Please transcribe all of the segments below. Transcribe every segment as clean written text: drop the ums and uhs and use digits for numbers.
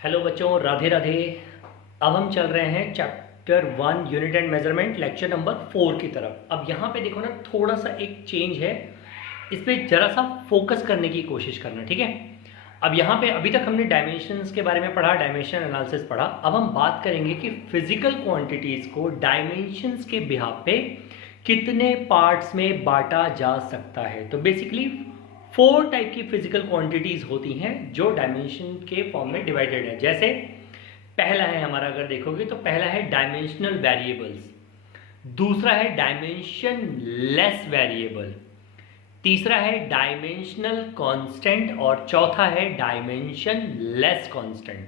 Hello बच्चों, राधे राधे। अब हम चल रहे हैं chapter 1 unit and measurement lecture number 4 की तरफ। अब यहाँ पे देखो ना, थोड़ा सा एक चेंज है, इस पे जरा सा फोकस करने की कोशिश करना, ठीक है। अब यहाँ पे अभी तक हमने डायमेंशंस के बारे में पढ़ा, डायमेंशन एनालिसिस पढ़ा। अब हम बात करेंगे कि फिजिकल क्वांटिटीज को डायमेंशंस के बिहाफ पे कितने पार्ट्स में बांटा जा सकता है। तो बेसिकली 4 टाइप की फिजिकल क्वांटिटीज होती हैं जो डायमेंशन के फॉर्म में डिवाइडेड है। जैसे पहला है हमारा, अगर देखोगे तो पहला है डायमेंशनल वेरिएबल्स, दूसरा है डायमेंशन लेस वेरिएबल, तीसरा है डायमेंशनल कांस्टेंट और चौथा है डायमेंशन लेस कांस्टेंट।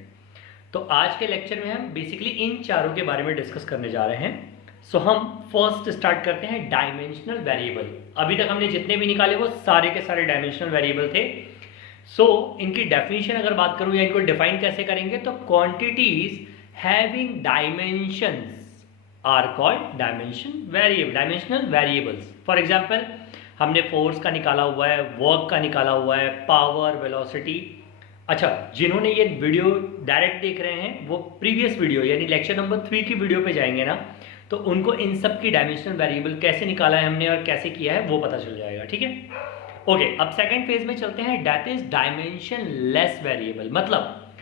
तो आज के लेक्चर में हम बेसिकली इन चारों के बारे में डिस्कस करने जा रहे हैं। सो हम फर्स्ट स्टार्ट करते हैं डायमेंशनल वेरिएबल। अभी तक हमने जितने भी निकाले वो सारे के सारे डायमेंशनल वेरिएबल थे। सो इनकी डेफिनेशन अगर बात करूं या इनको डिफाइन कैसे करेंगे, तो quantities having dimensions are called dimensional variables. For example, हमने फोर्स का निकाला हुआ है, वर्क का निकाला हुआ है, पावर, वेलोसिटी। अच्छा, जिन्होंने ये वीडियो डायरेक्ट देख रहे हैं वो प्रीवियस वीडियो यानी लेक्चर नंबर 3 की वीडियो पे जाएंगे ना, तो उनको इन सब की डायमेंशनल वेरिएबल कैसे निकाला है हमने और कैसे किया है वो पता चल जाएगा, ठीक है। ओके, अब सेकंड फेज में चलते हैं, that is dimension less variable. मतलब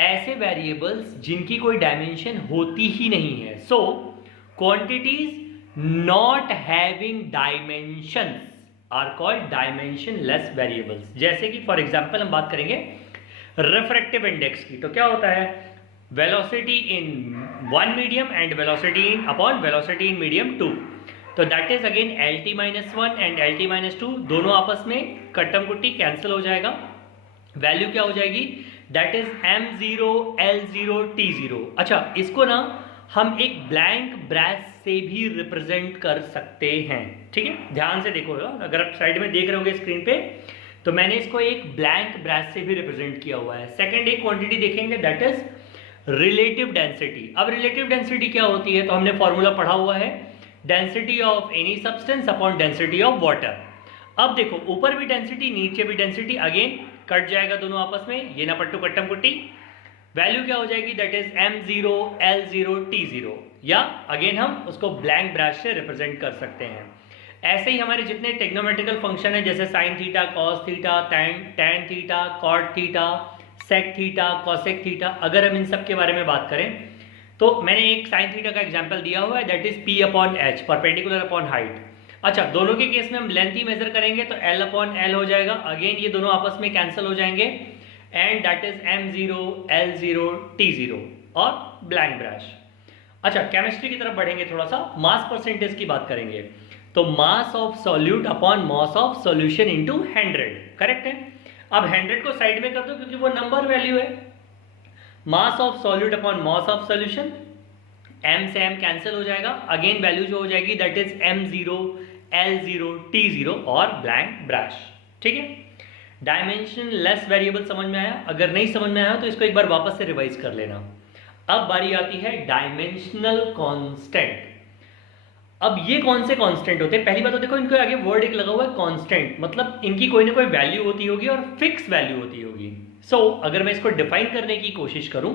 ऐसे वेरिएबल्स जिनकी कोई डायमेंशन होती ही नहीं है। So quantities not having dimensions are called dimensionless variables. जैसे कि फॉर एग्जांपल हम बात करेंगे रिफ्रैक्टिव इंडेक्स की, तो क्या होता है, velocity in one medium and velocity in upon velocity in medium 2। तो that is again LT-1 and LT-2, दोनों आपस में कट्टम कुट्टी कैंसिल हो जाएगा। वैल्यू क्या हो जाएगी, that is M0 L0 T0। अच्छा, इसको ना हम एक ब्लैंक ब्रैश से भी रिप्रेजेंट कर सकते हैं, ठीक है। ध्यान से देखो, अगर आप साइड में देख रहे होगे स्क्रीन पे, तो मैंने इसको एक ब्लैंक ब्रैश से भी रिप्रेजेंट किया हुआ है। सेकंड एक क्वांटिटी देखेंगे, दैट इज रिलेटिव डेंसिटी। अब रिलेटिव डेंसिटी क्या होती है, तो हमने फॉर्मूला पढ़ा हुआ है, density of any substance upon density of water. अब देखो, ऊपर भी डेंसिटी नीचे भी डेंसिटी, अगेन कट जाएगा दोनों आपस में, ये ना पट्टू कट्टम कुट्टी। वैल्यू क्या हो जाएगी, that is M0 L0 T0, या अगेन हम उसको ब्लैंक ब्रश से रिप्रेजेंट कर सकते हैं। ऐसे ही हमारे जितने टेक्नोमेट्रिकल फंक्शन है, जैसे sine theta, cos theta, tan theta, cot theta, sec theta, cosec theta, अगर हम इन सब के बारे में बात करें तो मैंने एक साइन थीटा का एग्जांपल दिया हुआ है, that is P upon H, perpendicular upon height. अच्छा, दोनों के केस में हम लेंथ ही मेजर करेंगे तो L अपॉन L हो जाएगा, अगेन ये दोनों आपस में कैंसिल हो जाएंगे, and that is M0 L0 T0 और ब्लैंक ब्रश। अच्छा, केमिस्ट्री की तरफ बढ़ेंगे, थोड़ा सा मास परसेंटेज की बात करेंगे, तो mass of solute upon mass of solution into 100, correct है। अब 100 को साइड में कर दो क्योंकि वो नंबर वैल्यू है। Mass of solute upon mass of solution, m से m कैंसिल हो जाएगा, अगेन वैल्यू जो हो जाएगी that is M0 L0 T0 और ब्लैंक ब्रश, ठीक है। डायमेंशन लेस वेरिएबल समझ में आया? अगर नहीं समझ में आया तो इसको एक बार वापस से रिवाइज कर लेना। अब बारी आती है डायमेंशनल कांस्टेंट। अब ये कौन से कांस्टेंट होते हैं, पहली बात तो देखो, इनके आगे वर्ड एक लगा हुआ है कांस्टेंट, मतलब इनकी कोई ना कोई वैल्यू होती होगी और फिक्स वैल्यू होती होगी। सो अगर मैं इसको डिफाइन करने की कोशिश करूं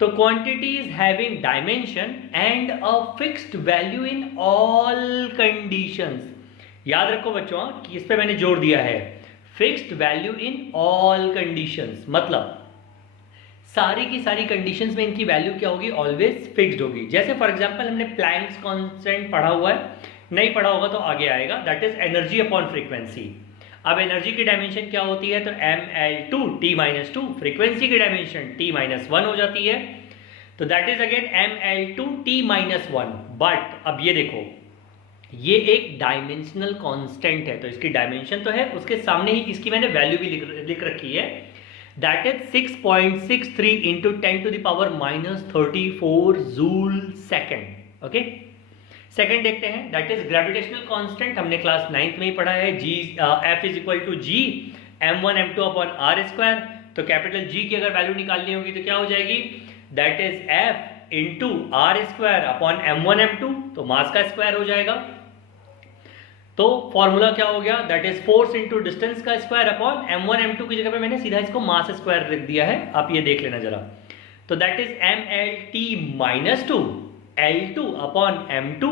तो quantities having dimension and a fixed value in all conditions. याद रखो बच्चों कि इस पे मैंने जोर दिया है, fixed value in all conditions, मतलब सारी की सारी कंडीशंस में इनकी वैल्यू क्या होगी, ऑलवेज फिक्स्ड होगी। जैसे फॉर एग्जांपल हमने प्लैंक्स कांस्टेंट पढ़ा हुआ है, नहीं पढ़ा होगा तो आगे आएगा, that is energy upon frequency. अब एनर्जी की डायमेंशन क्या होती है, तो ML2 T-2, फ्रीक्वेंसी की डायमेंशन T-1 हो जाती है, तो that is again ML2 T-1। But अब ये देखो, ये एक डायमेंशनल कांस्टेंट है, तो इसकी डायमेंशन तो है, उसके सामने ही इसकी मैंने वैल्यू भी लिख रखी है, that is 6.63 into 10⁻34 joule second. Okay, second देखते हैं, दैट इज ग्रेविटेशनल कांस्टेंट, हमने क्लास 9th में ही पढ़ा है, F is equal to G M1 M2 upon R square. तो कैपिटल G की अगर वैल्यू निकालनी होगी तो क्या हो जाएगी, that is F into R square upon M1 M2, तो मास का स्क्वायर हो जाएगा। तो फॉर्मूला क्या हो गया, that is force into distance का स्क्वायर अपॉन M1 M2 की जगह पे मैंने सीधा इसको मास स्क्वायर लिख दिया है, आप ये देख लेना जरा। तो that is M L T minus two L2 upon M2।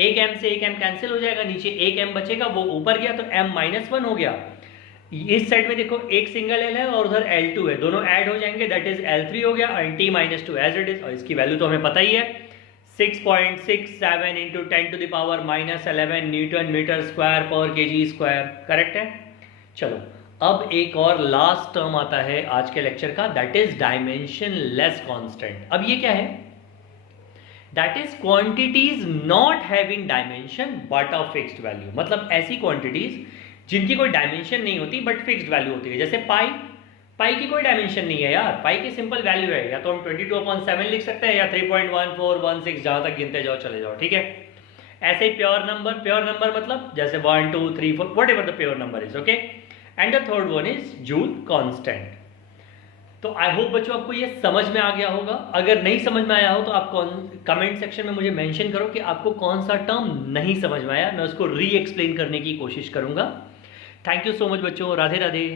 एक m से एक m कैंसिल हो जाएगा, नीचे एक m बचेगा, वो ऊपर गया तो m माइनस वन हो गया। इस साइड में देखो एक सिंगल L है और उधर L2 है, दोनों ऐड हो जाएंगे, दैट इज L3 हो गया और t minus two as it is. और इसकी वैल्यू तो हमें पता ही है 6.67 into 10 to the power -11 newton metre square पर केजी स्क्वायर। करेक्ट है। चलो अब एक और लास्ट टर्म आता है आज के लेक्चर का, that is dimension less constant. अब ये क्या है? That is quantities not having dimension but of fixed value. मतलब ऐसी क्वांटिटीज जिनकी कोई डायमेंशन नहीं होती बट फिक्स्ड वैल्यू होती है। जैसे पाई, पाई की कोई डायमेंशन नहीं है यार, पाई की सिंपल वैल्यू है, या तो हम 22/7 लिख सकते हैं या 3.1416 जहां तक गिनते जाओ चले जाओ, ठीक है। ऐसे ही प्योर नंबर मतलब जैसे 1 2 3 4 what ever the pure number is, okay. And the third one is joule constant. तो आई होप बच्चों आपको ये समझ में आ गया होगा। अगर नहीं समझ में आया हो तो आप कमेंट सेक्शन में मुझे मेंशन करो कि आपको कौन सा टर्म नहीं समझ में आया, मैं उसको री एक्सप्लेन करने की कोशिश करूंगा। थैंक यू सो मच बच्चों, राधे राधे।